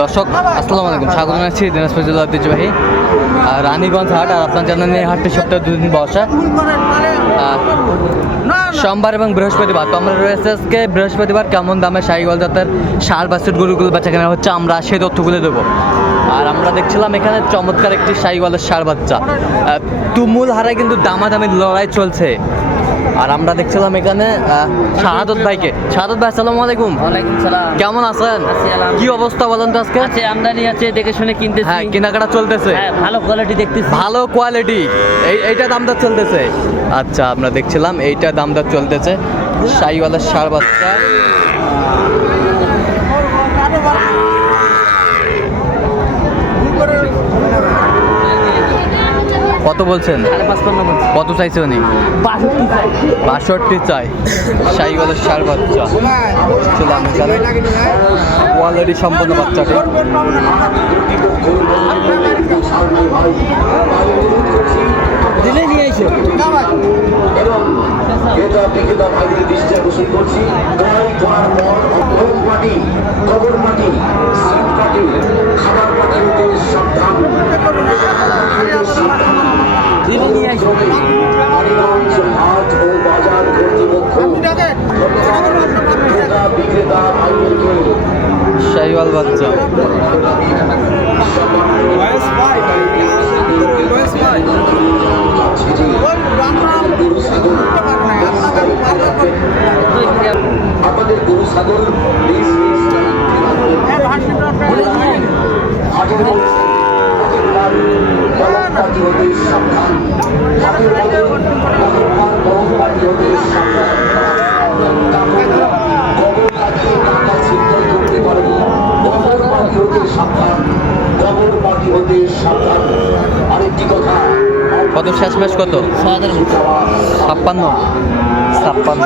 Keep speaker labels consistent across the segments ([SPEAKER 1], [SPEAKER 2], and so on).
[SPEAKER 1] দর্শক, আসসালামু আলাইকুম। স্বাগত জানাচ্ছি দিনাজপুর জেলা ঐতিহ্যবাহী রানীগঞ্জ হাট আর আপনার জানেন এই হাটটি সপ্তাহে দুদিন বসা। সোমবার এবং বৃহস্পতিবার। তো আমরা রয়েছে আজকে বৃহস্পতিবার, কেমন দামে শাহিগল জাতের সার বাস্কেট গরুগুলো বেচা কেনা হচ্ছে, আমরা সেই তথ্যগুলো দেবো। আর আমরা দেখছিলাম এখানে চমৎকার একটি শাহিগলের সার বাচ্চা। তুমুল হারে কিন্তু দামাদামি লড়াই চলছে। আর আমরা দেখছিলাম এখানে শাহাদত ভাইকে। শাহাদত ভাই আসসালামু আলাইকুম।
[SPEAKER 2] ওয়ালাইকুম সালাম। কেমন আছেন। কি
[SPEAKER 1] অবস্থা বলেন তো আজকে?
[SPEAKER 2] আছে আমদানি আছে দেখে শুনে কিনতে হ্যাঁ
[SPEAKER 1] কেনাকাটা চলতেছে। হ্যাঁ
[SPEAKER 2] ভালো কোয়ালিটি দেখতেছি।
[SPEAKER 1] ভালো কোয়ালিটি এই এইটা দাম দর চলতেছে। আচ্ছা আমরা দেখছিলাম এইটা দাম দর চলতেছে। সাইওয়ালার সার বাচ্চা। কত বলছেন? কত চাইছে উনি? বাষট্টি চাই। চাই। শাহিওয়ালার সার বাচ্চা। কোয়ালিটি সম্পন্ন বাচ্চাটি। দিলে নিয়ে আইসো। বাচ্চা। কত শেষ ম্যাচ কত? ছাপ্পান্ন। ছাপ্পান্ন?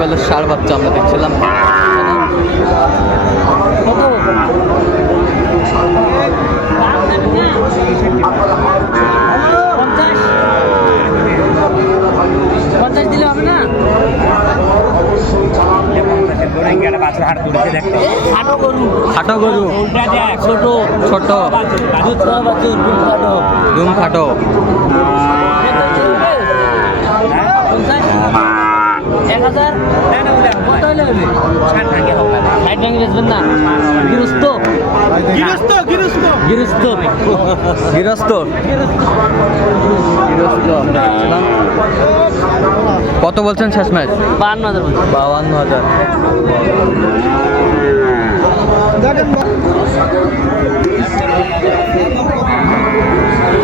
[SPEAKER 1] গরু সার বাচ্চা আমরা দেখছিলাম। কত পঞ্চাশ পঞ্চাশ দিলে হবে না খাটো গরু। ছোট ছোট।
[SPEAKER 2] দুধ খাওয়া বাছুর। দুধ খাটো
[SPEAKER 1] ধুম খাটো পঞ্চাশ
[SPEAKER 2] এক হাজার? কত হলে হবে ষাট টাকা বেচবেন না গৃহস্থ।
[SPEAKER 3] গৃহস্থ। গৃহস্থ
[SPEAKER 1] গৃহস্থ গৃহস্থ কত বলছেন শেষ ম্যাচ? বান্ন হাজার বাউান্ন হাজার।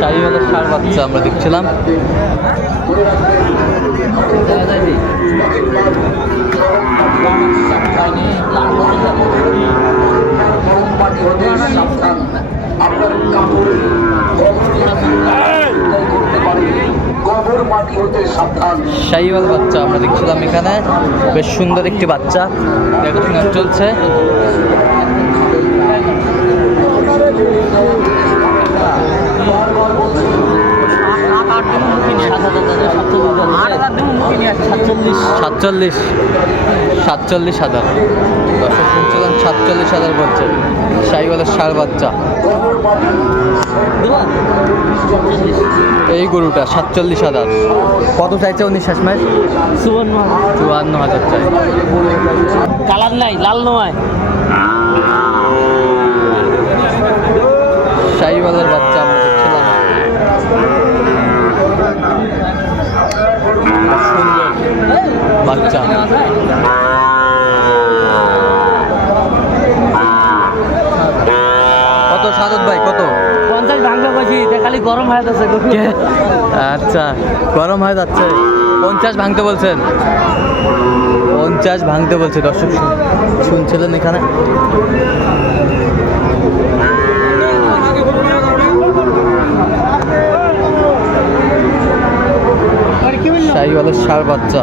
[SPEAKER 1] শাহিওয়ালের সার বাচ্চা আমরা দেখছিলাম। আপনার শাহিওয়াল বাচ্চা আমরা দেখছিলাম এখানে। বেশ সুন্দর একটি বাচ্চা। দেখাশোনা চলছে। সাতচল্লিশ সাতচল্লিশ সাতচল্লিশ হাজার। দর্শক শুনছিলাম সাতচল্লিশ হাজার বলছে। শাহিওয়ালের সার বাচ্চা। এই গরুটা সাতচল্লিশ হাজার। কত চাইছে উনি শেষ ম্যাচ সুবর্ণ চুয়ান্ন হাজার চাই।
[SPEAKER 2] কালার নাই লাল নয়।
[SPEAKER 1] শাহিওয়ালের বাচ্চা আমরা দেখছিলাম সুন্দর বাচ্চা। কত সাদত ভাই কত?
[SPEAKER 2] পঞ্চাশ ভাঙবে বলছি খালি গরম হয়ে যাচ্ছে
[SPEAKER 1] আচ্ছা গরম হয়ে যাচ্ছে। পঞ্চাশ ভাঙতে বলছেন? পঞ্চাশ ভাঙতে বলছে দর্শক শুনছিলেন এখানে? শাহিওয়ালের সার বাচ্চা।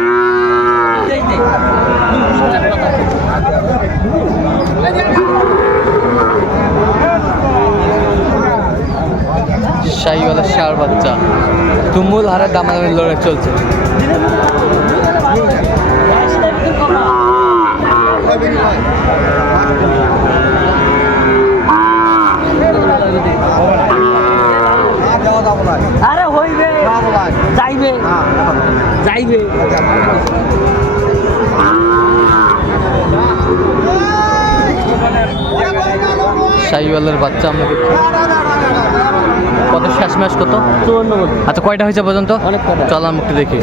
[SPEAKER 1] ষাঁড় বাচ্চা। তুমুল হারে দামাদামি লড়াই চলছে। আরে হইবে। যাইবে। যাইবে। শাহিওয়ালের বাচ্চা আমরা দেখছি কত শেষ ম্যাচ কত? চুয়ান্ন আচ্ছা কয়টা হয়েছে পর্যন্ত? অনেক। চল আমি একটু দেখি।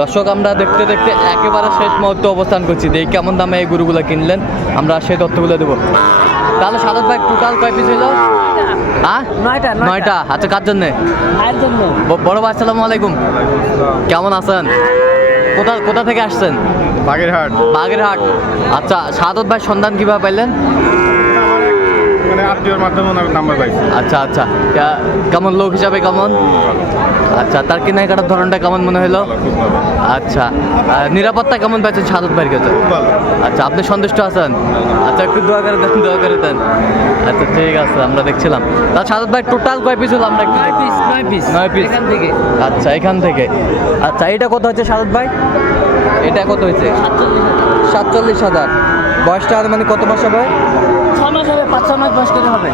[SPEAKER 1] দর্শক আমরা দেখতে দেখতে একেবারে শেষ মুহূর্তে অবস্থান করছি। দেখি কেমন দামে এই গরুগুলো কিনলেন। আমরা সেই তথ্যগুলো দেবো। তাহলে সাদত ভাই টোটাল কয় পিস হইল হ্যাঁ? নয়টা, নয়টা। আচ্ছা কার জন্যে? জন্য। বড় ভাই আসসালামু আলাইকুম। কেমন আছেন? কোথা কোথা থেকে আসছেন? বাগেরহাট। বাগেরহাট। আচ্ছা সাদত ভাই সন্ধান কীভাবে পাইলেন?
[SPEAKER 4] মানে আত্মীয়র মাধ্যমে ওনার নাম্বার পাইছি।
[SPEAKER 1] আচ্ছা আচ্ছা। কেমন লোক হিসাবে কেমন? আচ্ছা তার কেনাকাটার ধরনটা কেমন মনে হলো? ভালো, খুব ভালো। আচ্ছা নিরাপত্তা কেমন পাচ্ছেন সাদত ভাইয়ের কাছে? আচ্ছা আপনি সন্তুষ্ট আছেন? আচ্ছা একটু দোয়া করে দেন দোয়া করে দেন। আচ্ছা ঠিক আছে আমরা দেখছিলাম। তা সাদত ভাই টোটাল কয় পিস হলো আমরা
[SPEAKER 2] নয় পিস নয় পিস নয় piece। এখান থেকে।
[SPEAKER 1] আচ্ছা এখান থেকে। আচ্ছা এটা কত হচ্ছে সাদত ভাই? এটা কত হয়েছে? সাতচল্লিশ সাতচল্লিশ হাজার। বয়সটা মানে কত মাস হবে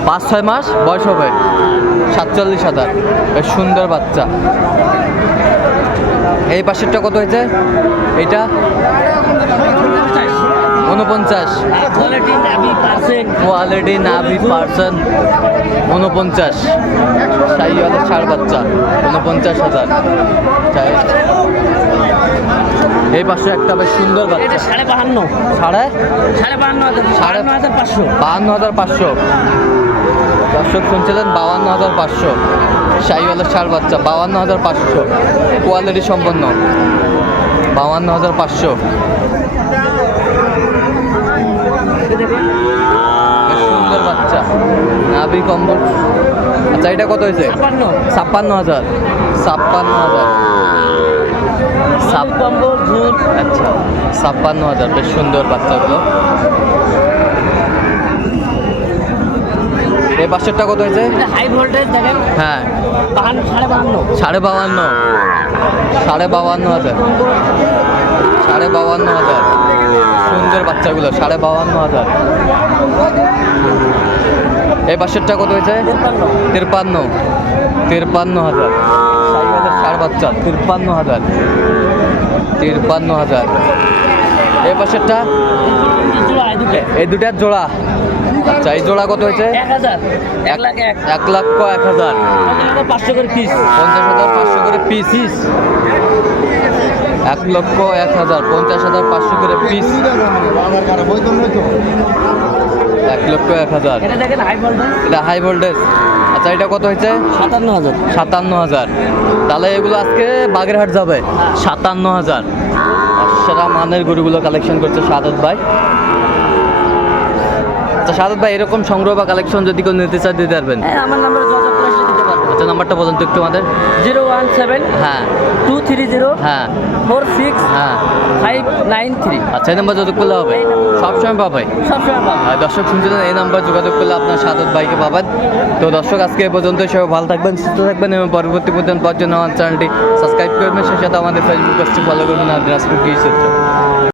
[SPEAKER 1] পাঁচ ছয় মাস বয়স হবে? সাতচল্লিশ হাজার। বেশ সুন্দর বাচ্চা। এই পাশেরটা কত হয়েছে? এটা উনপঞ্চাশ
[SPEAKER 5] কোয়ালিটি পার্সেন্ট
[SPEAKER 1] নাভি পার্সন উনপঞ্চাশ শাহিওয়ালা ষাড় বাচ্চা। উনপঞ্চাশ হাজার। এই পাশে একটা বেশ সুন্দর বাচ্চা। সাড়ে বাহান্ন। সাড়ে?
[SPEAKER 5] সাড়ে বাহান্ন হাজার সাড়ে হাজার পাঁচশো।
[SPEAKER 1] বাহান্ন হাজার পাঁচশো। দর্শক শুনছিলেন বাউান্ন হাজার পাঁচশো। শাহিওয়ালা ষাড় বাচ্চা বাউান্ন হাজার পাঁচশো। কোয়ালিটি সম্পন্ন। বাউান্ন হাজার পাঁচশো। সুন্দর বাচ্চা। নাভি কম্বল। আচ্ছা এটা কত হয়েছে? ছাপ্পান্ন হাজার। ছাপ্পান্ন হাজার। আচ্ছা ছাপ্পান্ন হাজার বেশ সুন্দর বাচ্চাগুলো। এই পাশেরটা কত হয়েছে?
[SPEAKER 5] হাই ভোল্টেজ দেখেন।
[SPEAKER 1] হ্যাঁ। সাড়ে বাহান্ন। সাড়ে বাউান্ন হাজার। সাড়ে বাউান্ন হাজার। সুন্দর বাচ্চাগুলো সাড়ে বাউান্ন হাজার। এই পাশেরটা কত হয়েছে? তিরপান্ন। তিরপান্ন হাজার। সাড়ে বাচ্চা তিরপান্ন হাজার। তিরপান্ন হাজার। এই পাশেরটা? এই দুটো দুটার জোড়া। আচ্ছা এই জোড়া কত হয়েছে? এক লাখ এক। এক হাজার। পাঁচশো করে পিস পঞ্চাশ হাজার পাঁচশো করে পিস এক লক্ষ এক হাজার পঞ্চাশ হাজার পাঁচশো করে পিস এক লক্ষ এক হাজার।
[SPEAKER 5] এটা হাই ভোল্টেজ
[SPEAKER 1] এটা হাই ভোল্টেজ আচ্ছা এটা কত হয়েছে? সাতান্ন হাজার। সাতান্ন হাজার। তাহলে এগুলো আজকে বাগেরহাট যাবে? সাতান্ন হাজার। সেটা সেরা মানের গরুগুলো কালেকশন করছে সাদত ভাই। আচ্ছা সাদত ভাই এরকম সংগ্রহ বা কালেকশন যদি কেউ নিতে চায় দিতে পারবেন।
[SPEAKER 5] হ্যাঁ আমার নাম্বারে যোগাযোগ
[SPEAKER 1] আচ্ছা নাম্বারটা বলুন তো একটু আমাদের।
[SPEAKER 5] জিরো ওয়ান সেভেন হ্যাঁ। টু থ্রি জিরো হ্যাঁ। ফোর সিক্স হ্যাঁ। Five nine three.
[SPEAKER 1] আচ্ছা এই নাম্বার যোগাযোগ করলে হবে?
[SPEAKER 5] সবসময় পাবে? সবসময় পাবো।
[SPEAKER 1] দর্শক শুনছিলেন এই নাম্বার যোগাযোগ করলে আপনার সাদত ভাইকে পাবেন। তো দর্শক আজকে এ পর্যন্ত সবাই ভালো থাকবেন সুস্থ থাকবেন এবং পরবর্তী পর্যন্ত পাওয়ার জন্য আমার চ্যানেলটি সাবস্ক্রাইব করবেন। সেই সাথে আমাদের ফেসবুক পেজটি ফলো করবেন আর দিনাজপুর কৃষি